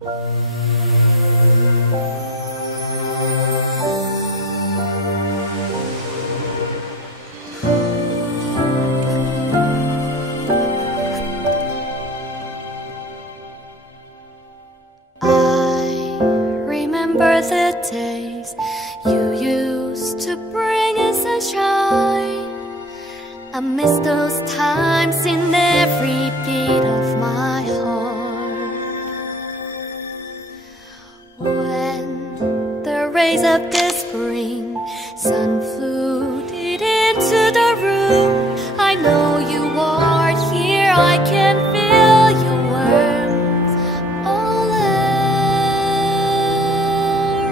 remember the days you used to bring in sunshine. I miss those times in every beat of my heart. When the rays of the spring sun flooded into the room, I know you are here, I can feel your warmth all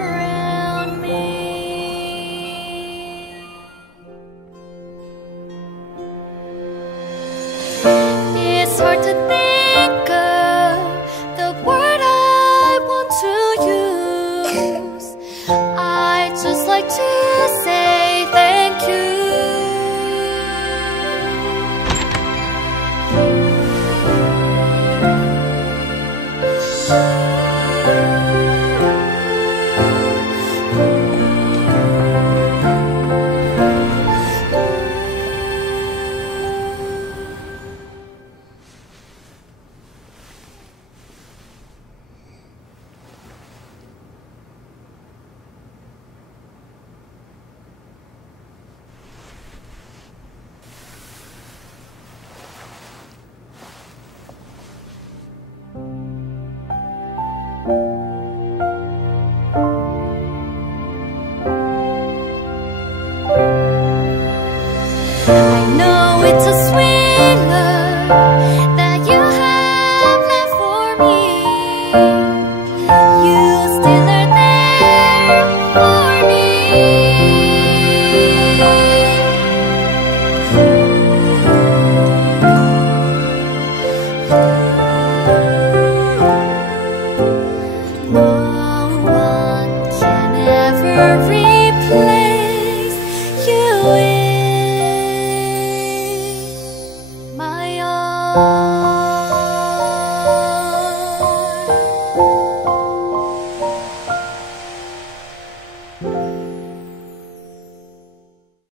around me. It's hard to think of the word I want to use. I just like to say thank you. I know it's a sweet love that you have left for me. You still are there for me. No one can ever reach